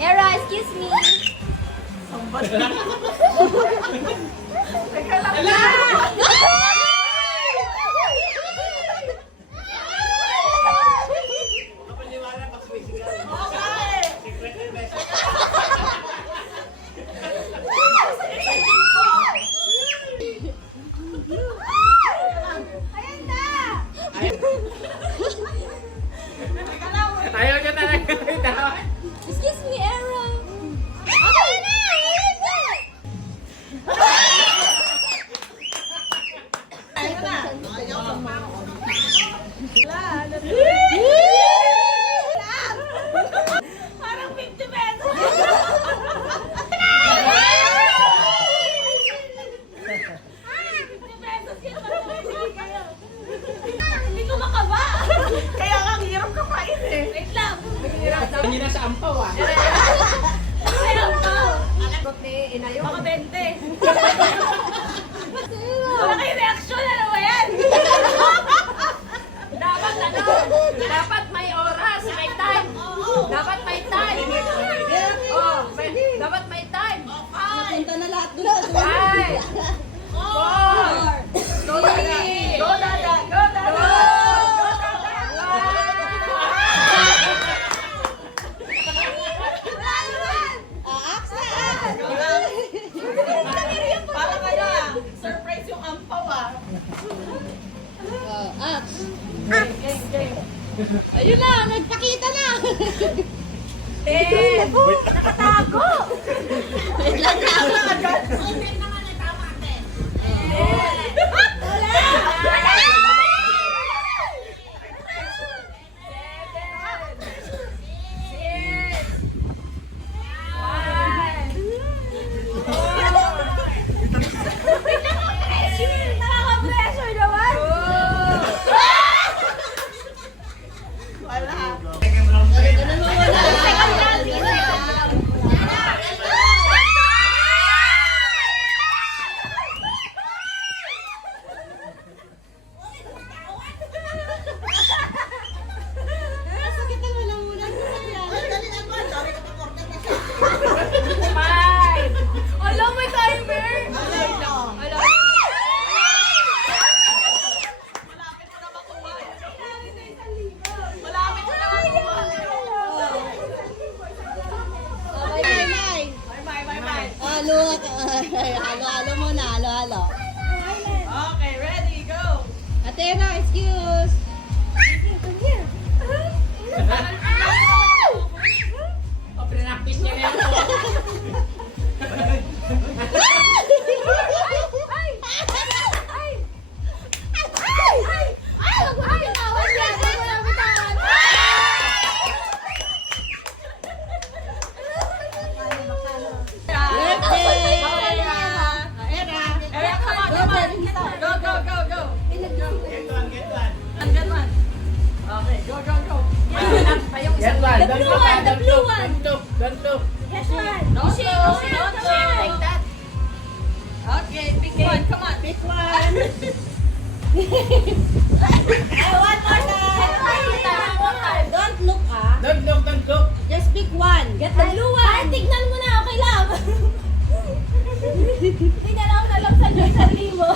Era, excuse me. Teka lang. Ayan na! Ayaw niya talaga. Excuse me, Era. Okay na! Ayan na! Ayun na. Parang 50 pesos. 50 pesos yun. Magbibigay kayo. Hindi ko makaba. Kaya nga, ang hirap kapain eh. Wait lang. Hindi na sa ampaw ah. Hirap ka. Baka 20. Wala kayo reaksyon. Ano ba yan? Dapat dapat may oras, may time. Dapat may time. Oh, dapat may time. Punta na lahat doon. 5, 4, Go, Dada. Go, Dada. Go, Dada. Parang ano ah, surprise yung ampaw ah. Game. Ayun na, nagpakita na. Nakatago! Nakaka-pressure naman. Wala. Sakitan mo lang muna. Alam mo timer. Malapit mo na makuha. Bye. Halo muna, halo. Okay, ready, go. Atena, excuse. O, pre-practice niya na yan. Eric, come on. Go. Get one. Get one. Okay, go. Get one. The blue one, the blue one. Don't look. Yes, one. Don't Shake, go, shake, don't shake go. like that. Okay, pick one. Come on. Pick one. One more time. Don't look, ah. Don't look. Just pick one. Get the blue one. Ay, tignan mo na. Okay lang. Tignan ako na lang sa sarili mo.